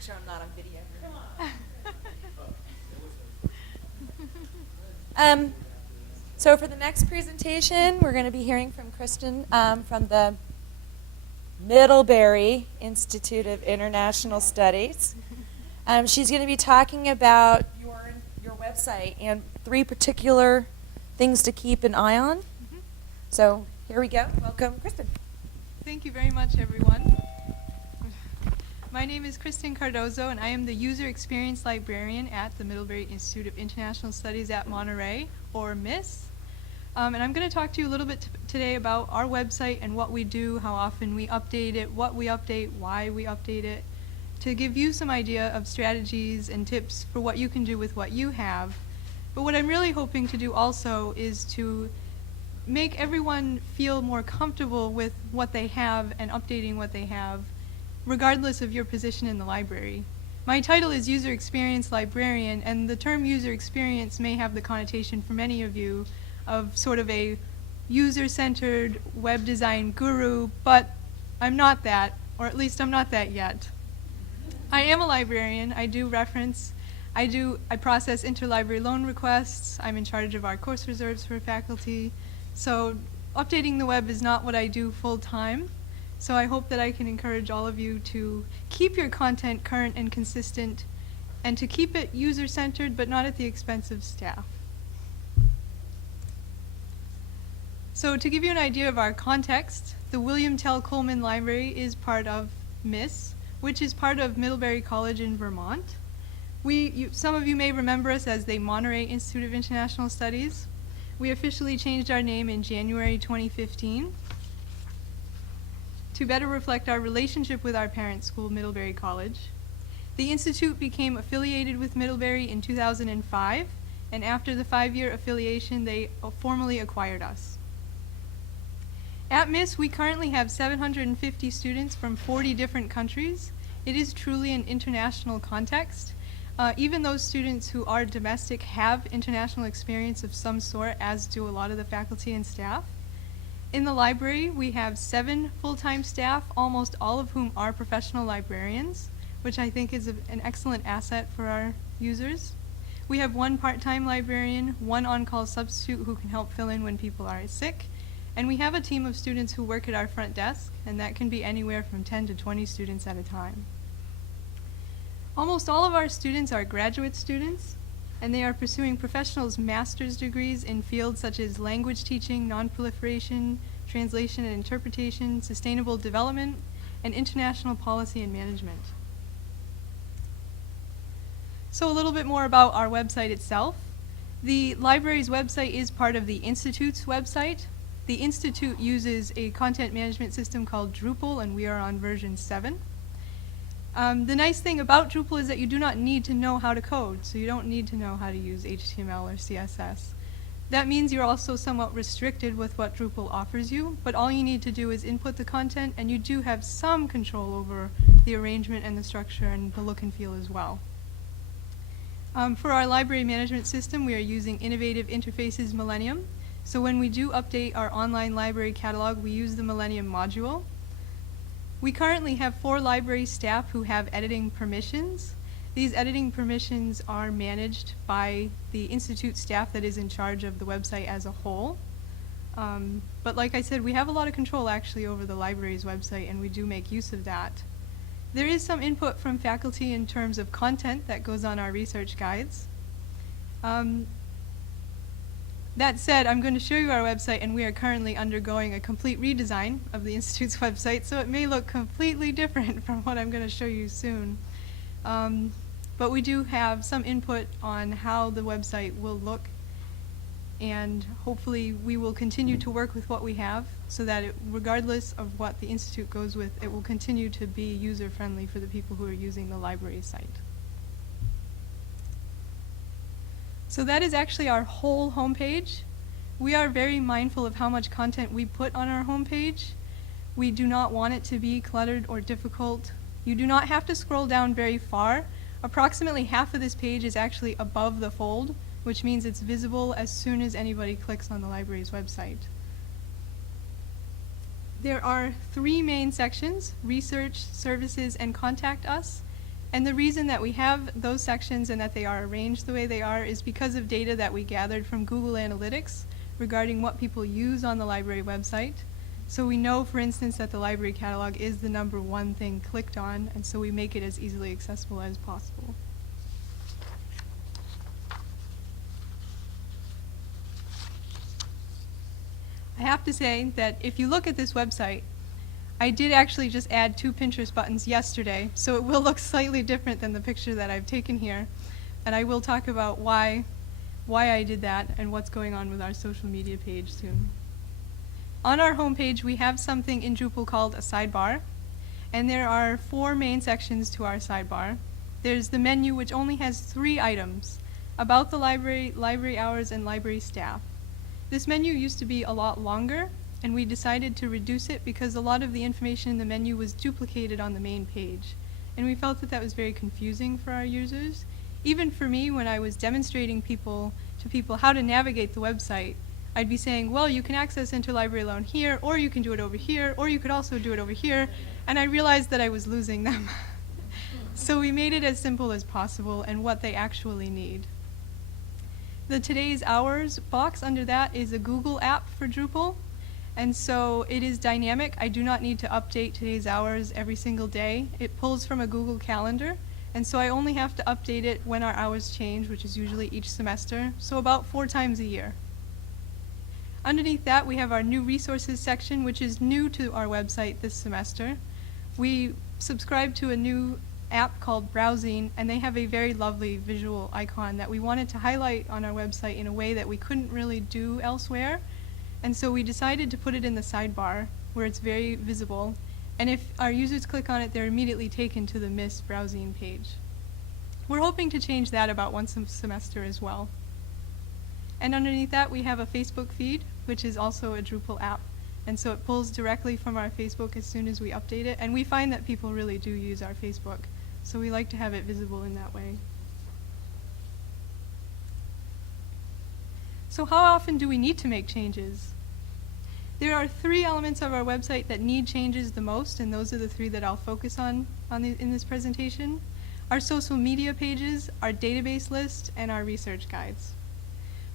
Make sure I'm not on video. So for the next presentation, we're going to be hearing from Kristen from the Middlebury Institute of International Studies. She's going to be talking about your website and 3 particular things to keep an eye on. So here we go. Welcome, Kristen. Thank you very much, everyone. My name is Kristen Cardozo, and I am the User Experience Librarian at the Middlebury Institute of International Studies at Monterey, or MIS. And I'm going to talk to you a little bit today about our website and what we do, how often we update it, what we update, why we update it, to give you some idea of strategies and tips for what you can do with what you have. But what I'm really hoping to do also is to make everyone feel more comfortable with what they have and updating what they have, regardless of your position in the library. My title is User Experience Librarian, and the term user experience may have the connotation for many of you of sort of a user-centered web design guru, but I'm not that, or at least I'm not that yet. I am a librarian. I do reference. I process interlibrary loan requests. I'm in charge of our course reserves for faculty. So updating the web is not what I do full-time. So I hope that I can encourage all of you to keep your content current and consistent, and to keep it user-centered, but not at the expense of staff. So to give you an idea of our context, the William Tell Coleman Library is part of MIS, which is part of Middlebury College in Vermont. Some of you may remember us as the Monterey Institute of International Studies. We officially changed our name in January 2015 to better reflect our relationship with our parent school, Middlebury College. The Institute became affiliated with Middlebury in 2005, and after the 5-year affiliation, they formally acquired us. At MIS, we currently have 750 students from 40 different countries. It is truly an international context. Even those students who are domestic have international experience of some sort, as do a lot of the faculty and staff. In the library, we have 7 full-time staff, almost all of whom are professional librarians, which I think is an excellent asset for our users. We have 1 part-time librarian, 1 on-call substitute who can help fill in when people are sick, and we have a team of students who work at our front desk, and that can be anywhere from 10 to 20 students at a time. Almost all of our students are graduate students, and they are pursuing professionals' master's degrees in fields such as language teaching, non-proliferation, translation and interpretation, sustainable development, and international policy and management. So a little bit more about our website itself. The library's website is part of the Institute's website. The Institute uses a content management system called Drupal, and we are on version 7. The nice thing about Drupal is that you do not need to know how to code, so you don't need to know how to use HTML or CSS. That means you're also somewhat restricted with what Drupal offers you, but all you need to do is input the content, and you do have some control over the arrangement and the structure and the look and feel as well. For our library management system, we are using Innovative Interfaces Millennium. So when we do update our online library catalog, we use the Millennium module. We currently have 4 library staff who have editing permissions. These editing permissions are managed by the Institute staff that is in charge of the website as a whole. But like I said, we have a lot of control actually over the library's website, and we do make use of that. There is some input from faculty in terms of content that goes on our research guides. That said, I'm going to show you our website, and we are currently undergoing a complete redesign of the Institute's website, so it may look completely different from what I'm going to show you soon. But we do have some input on how the website will look, and hopefully we will continue to work with what we have so that regardless of what the Institute goes with, it will continue to be user-friendly for the people who are using the library site. So that is actually our whole homepage. We are very mindful of how much content we put on our homepage. We do not want it to be cluttered or difficult. You do not have to scroll down very far. Approximately half of this page is actually above the fold, which means it's visible as soon as anybody clicks on the library's website. There are 3 main sections: research, services, and contact us. And the reason that we have those sections and that they are arranged the way they are is because of data that we gathered from Google Analytics regarding what people use on the library website. So we know, for instance, that the library catalog is the #1 thing clicked on, and so we make it as easily accessible as possible. I have to say that if you look at this website, I did actually just add 2 Pinterest buttons yesterday, so it will look slightly different than the picture that I've taken here. And I will talk about why I did that and what's going on with our social media page soon. On our homepage, we have something in Drupal called a sidebar, and there are 4 main sections to our sidebar. There's the menu, which only has 3 items: about the library, library hours, and library staff. This menu used to be a lot longer, and we decided to reduce it because a lot of the information in the menu was duplicated on the main page. And we felt that that was very confusing for our users. Even for me, when I was demonstrating to people how to navigate the website, I'd be saying, well, you can access Interlibrary Loan here, or you can do it over here, or you could also do it over here, and I realized that I was losing them. So we made it as simple as possible and what they actually need. The Today's Hours box under that is a Google app for Drupal, and so it is dynamic. I do not need to update Today's Hours every single day. It pulls from a Google Calendar, and so I only have to update it when our hours change, which is usually each semester, so about 4 times a year. Underneath that, we have our new resources section, which is new to our website this semester. We subscribe to a new app called Browsing, and they have a very lovely visual icon that we wanted to highlight on our website in a way that we couldn't really do elsewhere. And so we decided to put it in the sidebar where it's very visible. And if our users click on it, they're immediately taken to the Miss Browsing page. We're hoping to change that about once a semester as well. And underneath that, we have a Facebook feed, which is also a Drupal app. And so it pulls directly from our Facebook as soon as we update it. And we find that people really do use our Facebook. So we like to have it visible in that way. So how often do we need to make changes? There are 3 elements of our website that need changes the most, and those are the 3 that I'll focus on in this presentation. Our social media pages, our database list, and our research guides.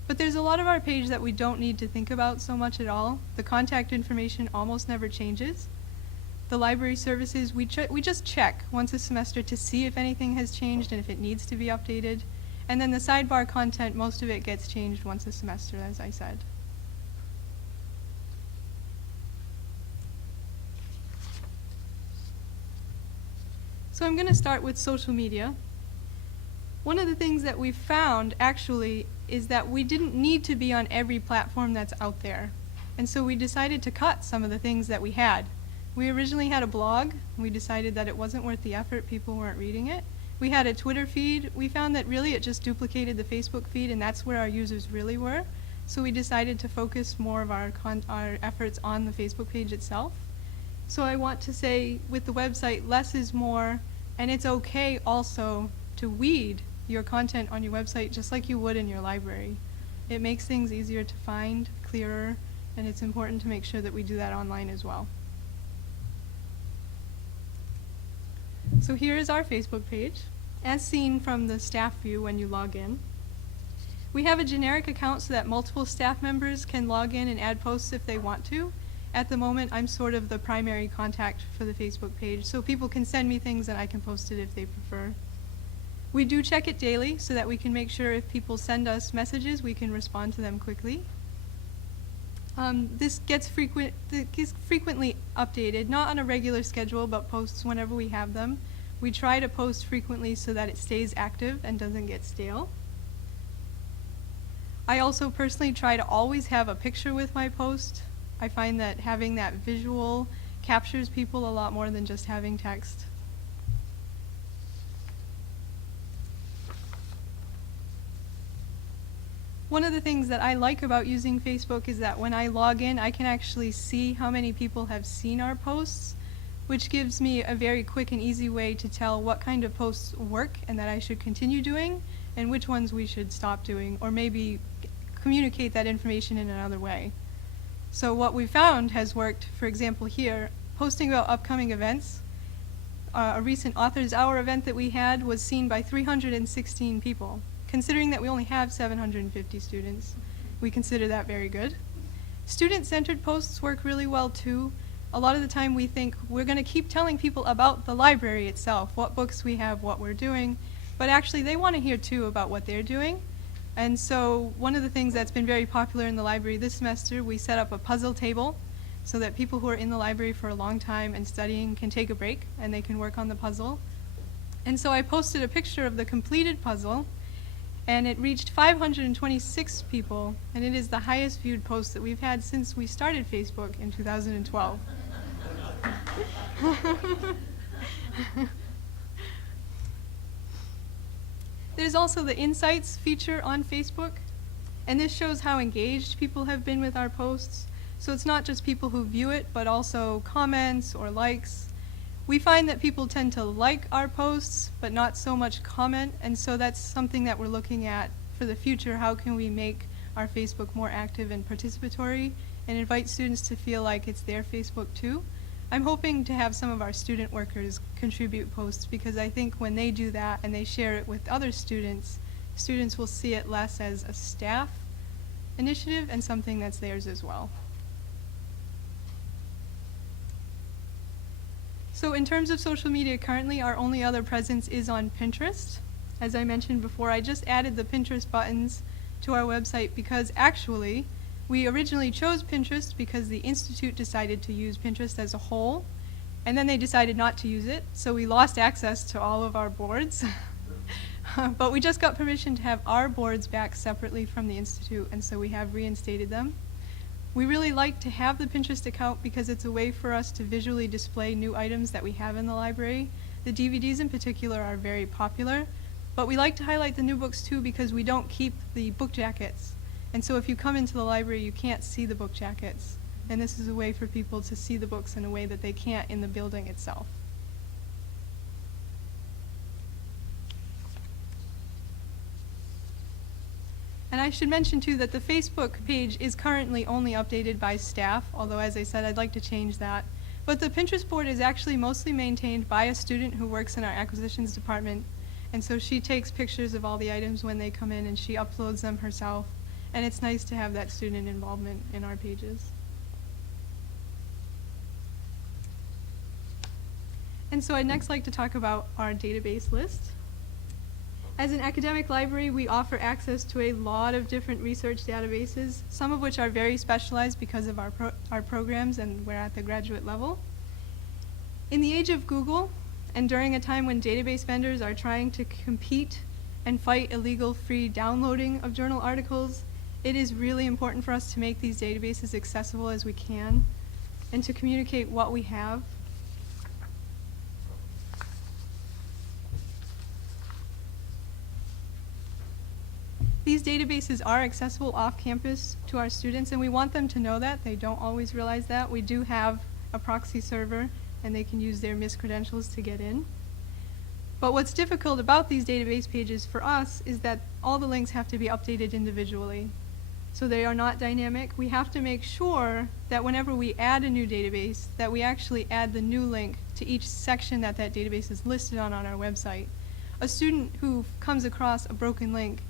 But there's a lot of our page that we don't need to think about so much at all. The contact information almost never changes. The library services, we just check once a semester to see if anything has changed and if it needs to be updated. And then the sidebar content, most of it gets changed once a semester, as I said. So I'm going to start with social media. One of the things that we found, actually, is that we didn't need to be on every platform that's out there. And so we decided to cut some of the things that we had. We originally had a blog. We decided that it wasn't worth the effort. People weren't reading it. We had a Twitter feed. We found that really it just duplicated the Facebook feed, and that's where our users really were. So we decided to focus more of our efforts on the Facebook page itself. So I want to say, with the website, less is more, and it's okay also to weed your content on your website just like you would in your library. It makes things easier to find, clearer, and it's important to make sure that we do that online as well. So here is our Facebook page, as seen from the staff view when you log in. We have a generic account so that multiple staff members can log in and add posts if they want to. At the moment, I'm sort of the primary contact for the Facebook page, so people can send me things and I can post it if they prefer. We do check it daily so that we can make sure if people send us messages, we can respond to them quickly. This gets frequently updated, not on a regular schedule, but posts whenever we have them. We try to post frequently so that it stays active and doesn't get stale. I also personally try to always have a picture with my post. I find that having that visual captures people a lot more than just having text. One of the things that I like about using Facebook is that when I log in, I can actually see how many people have seen our posts, which gives me a very quick and easy way to tell what kind of posts work and that I should continue doing, and which ones we should stop doing, or maybe communicate that information in another way. So what we found has worked, for example here, posting about upcoming events. a recent Authors Hour event that we had was seen by 316 people. Considering that we only have 750 students, we consider that very good. Student-centered posts work really well too. A lot of the time we think we're going to keep telling people about the library itself, what books we have, what we're doing, but actually they want to hear too about what they're doing. And so one of the things that's been very popular in the library this semester, we set up a puzzle table so that people who are in the library for a long time and studying can take a break and they can work on the puzzle. And so I posted a picture of the completed puzzle, and it reached 526 people, and it is the highest viewed post that we've had since we started Facebook in 2012. There's also the Insights feature on Facebook, and this shows how engaged people have been with our posts. So it's not just people who view it, but also comments or likes. We find that people tend to like our posts, but not so much comment, and so that's something that we're looking at for the future. How can we make our Facebook more active and participatory and invite students to feel like it's their Facebook too? I'm hoping to have some of our student workers contribute posts, because I think when they do that and they share it with other students, students will see it less as a staff initiative and something that's theirs as well. So in terms of social media, currently our only other presence is on Pinterest. As I mentioned before, I just added the Pinterest buttons to our website because actually we originally chose Pinterest because the Institute decided to use Pinterest as a whole, and then they decided not to use it, so we lost access to all of our boards. But we just got permission to have our boards back separately from the Institute, and so we have reinstated them. We really like to have the Pinterest account because it's a way for us to visually display new items that we have in the library. The DVDs in particular are very popular, but we like to highlight the new books too because we don't keep the book jackets. And so if you come into the library, you can't see the book jackets. And this is a way for people to see the books in a way that they can't in the building itself. And I should mention too that the Facebook page is currently only updated by staff, although as I said, I'd like to change that. But the Pinterest board is actually mostly maintained by a student who works in our acquisitions department. And so she takes pictures of all the items when they come in and she uploads them herself. And it's nice to have that student involvement in our pages. And so I'd next like to talk about our database list. As an academic library, we offer access to a lot of different research databases, some of which are very specialized because of our programs and we're at the graduate level. In the age of Google, and during a time when database vendors are trying to compete and fight illegal free downloading of journal articles, it is really important for us to make these databases accessible as we can and to communicate what we have. These databases are accessible off campus to our students, and we want them to know that. They don't always realize that. We do have a proxy server, and they can use their MIS credentials to get in. But what's difficult about these database pages for us is that all the links have to be updated individually. So they are not dynamic. We have to make sure that whenever we add a new database, that we actually add the new link to each section that that database is listed on our website. A student who comes across a broken link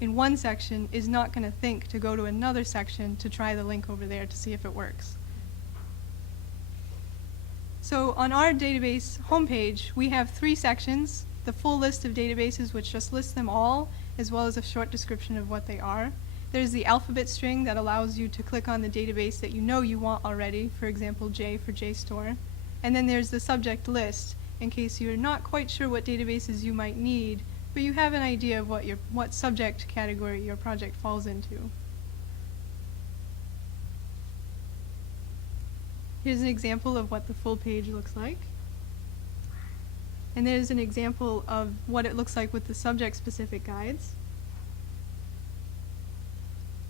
in one section is not going to think to go to another section to try the link over there to see if it works. So on our database homepage, we have 3 sections: the full list of databases, which just lists them all, as well as a short description of what they are. There's the alphabet string that allows you to click on the database that you know you want already, for example, J for JSTOR. And then there's the subject list, in case you're not quite sure what databases you might need, but you have an idea of what subject category your project falls into. Here's an example of what the full page looks like. And there's an example of what it looks like with the subject-specific guides.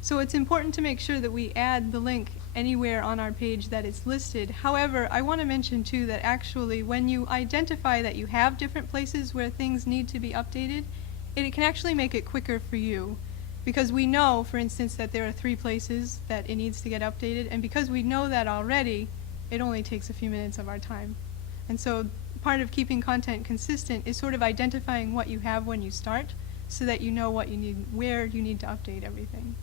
So it's important to make sure that we add the link anywhere on our page that it's listed. However, I want to mention too that actually when you identify that you have different places where things need to be updated, it can actually make it quicker for you. Because we know, for instance, that there are 3 places that it needs to get updated, and because we know that already, it only takes a few minutes of our time. And so part of keeping content consistent is sort of identifying what you have when you start so that you know what you need, where you need to update everything.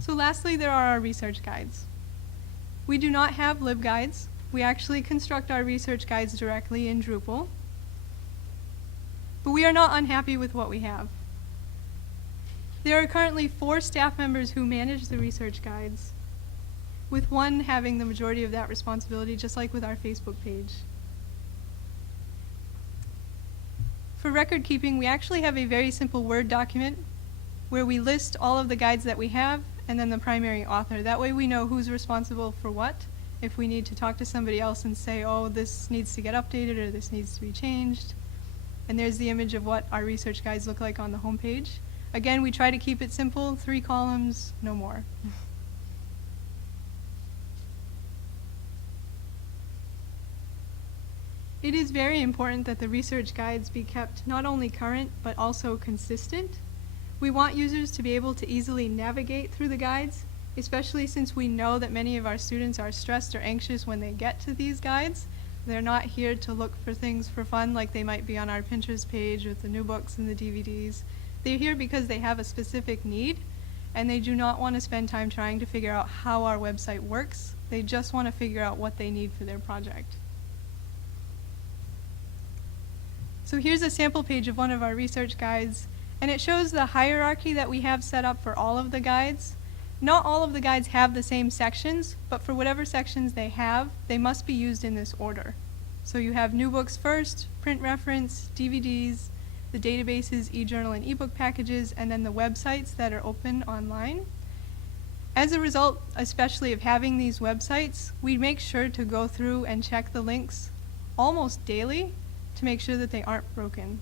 So lastly, there are our research guides. We do not have libguides. We actually construct our research guides directly in Drupal. But we are not unhappy with what we have. There are currently 4 staff members who manage the research guides, with one having the majority of that responsibility, just like with our Facebook page. For record keeping, we actually have a very simple Word document where we list all of the guides that we have and then the primary author. That way we know who's responsible for what. If we need to talk to somebody else and say, oh, this needs to get updated or this needs to be changed. And there's the image of what our research guides look like on the home page. Again, we try to keep it simple, 3 columns, no more. It is very important that the research guides be kept not only current, but also consistent. We want users to be able to easily navigate through the guides, especially since we know that many of our students are stressed or anxious when they get to these guides. They're not here to look for things for fun like they might be on our Pinterest page with the new books and the DVDs. They're here because they have a specific need, and they do not want to spend time trying to figure out how our website works. They just want to figure out what they need for their project. So here's a sample page of one of our research guides, and it shows the hierarchy that we have set up for all of the guides. Not all of the guides have the same sections, but for whatever sections they have, they must be used in this order. So you have new books first, print reference, DVDs, the databases, e-journal and ebook packages, and then the websites that are open online. As a result, especially of having these websites, we make sure to go through and check the links almost daily to make sure that they aren't broken.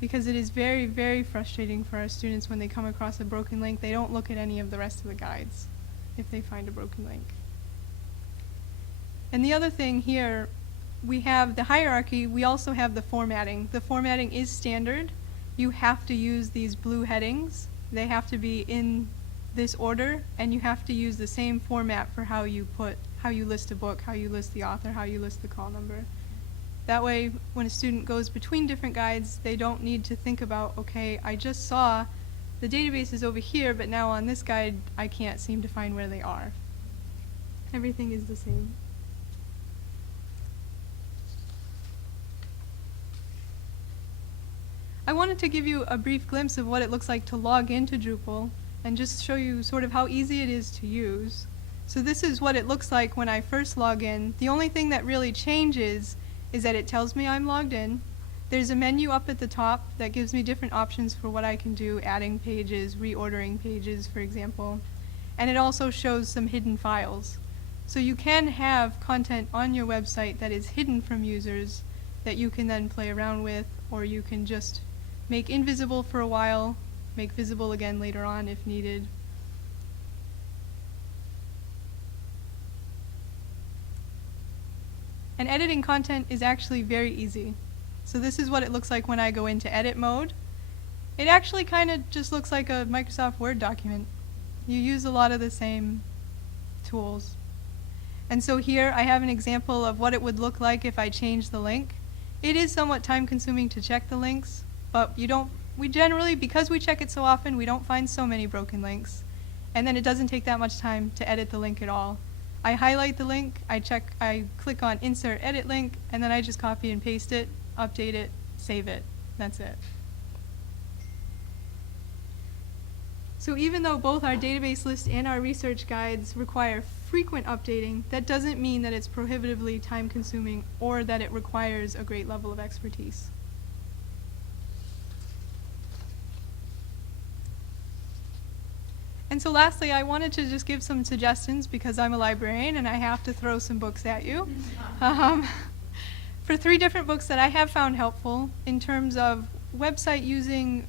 Because it is very, very frustrating for our students when they come across a broken link. They don't look at any of the rest of the guides if they find a broken link. And the other thing here, we have the hierarchy, we also have the formatting. The formatting is standard. You have to use these blue headings. They have to be in this order, and you have to use the same format for how you list a book, how you list the author, how you list the call number. That way, when a student goes between different guides, they don't need to think about, okay, I just saw the database is over here, but now on this guide, I can't seem to find where they are. Everything is the same. I wanted to give you a brief glimpse of what it looks like to log into Drupal and just show you sort of how easy it is to use. So this is what it looks like when I first log in. The only thing that really changes is that it tells me I'm logged in. There's a menu up at the top that gives me different options for what I can do, adding pages, reordering pages, for example. And it also shows some hidden files. So you can have content on your website that is hidden from users that you can then play around with, or you can just make invisible for a while, make visible again later on if needed. And editing content is actually very easy. So this is what it looks like when I go into edit mode. It actually kind of just looks like a Microsoft Word document. You use a lot of the same tools. And so here I have an example of what it would look like if I change the link. It is somewhat time consuming to check the links, but we generally, because we check it so often, we don't find so many broken links. And then it doesn't take that much time to edit the link at all. I highlight the link, I click on Insert Edit Link, and then I just copy and paste it, update it, save it. That's it. So even though both our database list and our research guides require frequent updating, that doesn't mean that it's prohibitively time-consuming or that it requires a great level of expertise. And so lastly, I wanted to just give some suggestions because I'm a librarian and I have to throw some books at you. For 3 different books that I have found helpful in terms of website using,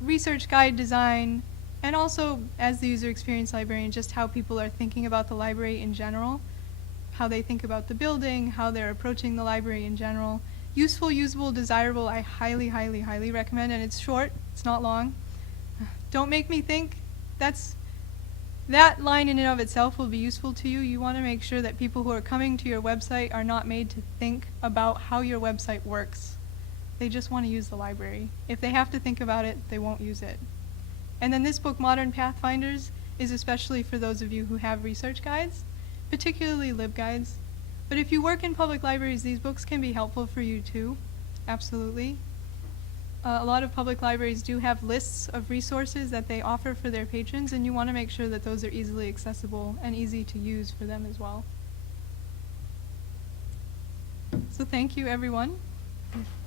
research guide design, and also as the user experience librarian, just how people are thinking about the library in general, how they think about the building, how they're approaching the library in general. Useful, Usable, Desirable, I highly, highly, highly recommend, and it's short, it's not long. Don't Make Me Think that line in and of itself will be useful to you. You want to make sure that people who are coming to your website are not made to think about how your website works. They just want to use the library. If they have to think about it, they won't use it. And then this book, Modern Pathfinders, is especially for those of you who have research guides, particularly LibGuides. But if you work in public libraries, these books can be helpful for you too, absolutely. A lot of public libraries do have lists of resources that they offer for their patrons, and you want to make sure that those are easily accessible and easy to use for them as well. So thank you, everyone.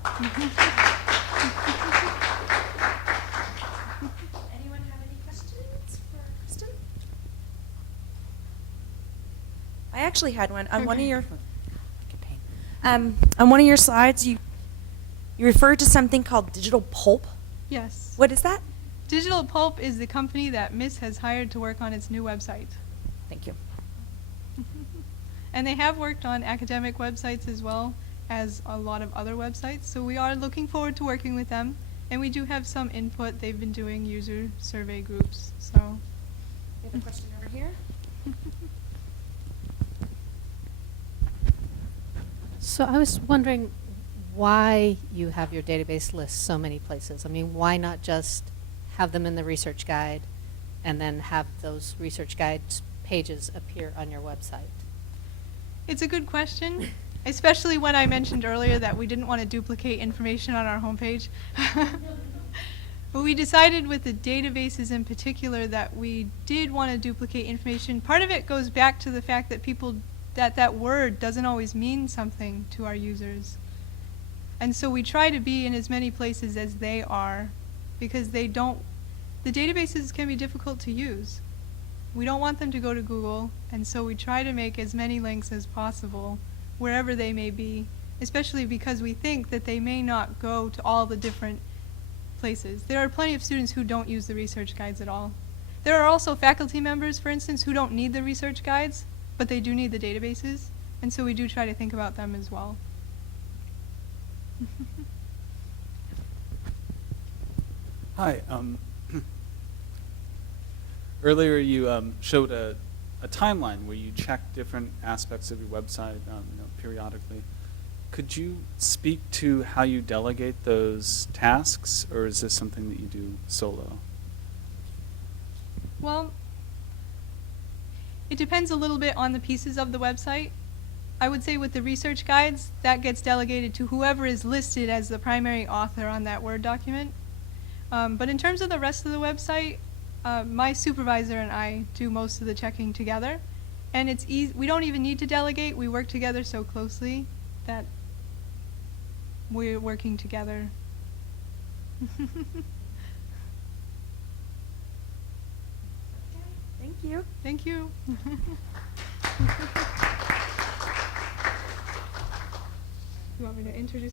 Anyone have any questions for Kristen? I actually had one. On one of Okay. your on one of your slides, you referred to something called digital pulp. Yes. What is that? Digital Pulp is the company that Miss has hired to work on its new website. Thank you. And they have worked on academic websites as well as a lot of other websites, so we are looking forward to working with them. And we do have some input. They've been doing user survey groups, so. We have a question over here. So I was wondering why you have your database list so many places. I mean, why not just have them in the research guide and then have those research guide pages appear on your website? It's a good question, especially when I mentioned earlier that we didn't want to duplicate information on our homepage. But we decided with the databases in particular that we did want to duplicate information. Part of it goes back to the fact that that word doesn't always mean something to our users. And so we try to be in as many places as they are, because the databases can be difficult to use. We don't want them to go to Google, and so we try to make as many links as possible wherever they may be, especially because we think that they may not go to all the different places. There are plenty of students who don't use the research guides at all. There are also faculty members, for instance, who don't need the research guides, but they do need the databases, and so we do try to think about them as well. Hi. Earlier you showed a timeline where you check different aspects of your website periodically. Could you speak to how you delegate those tasks, or is this something that you do solo? Well, it depends a little bit on the pieces of the website. I would say with the research guides, that gets delegated to whoever is listed as the primary author on that Word document. But in terms of the rest of the website, my supervisor and I do most of the checking together. And it's easy. We don't even need to delegate. We work together so closely that we're working together. Thank you. Thank you. You want me to introduce?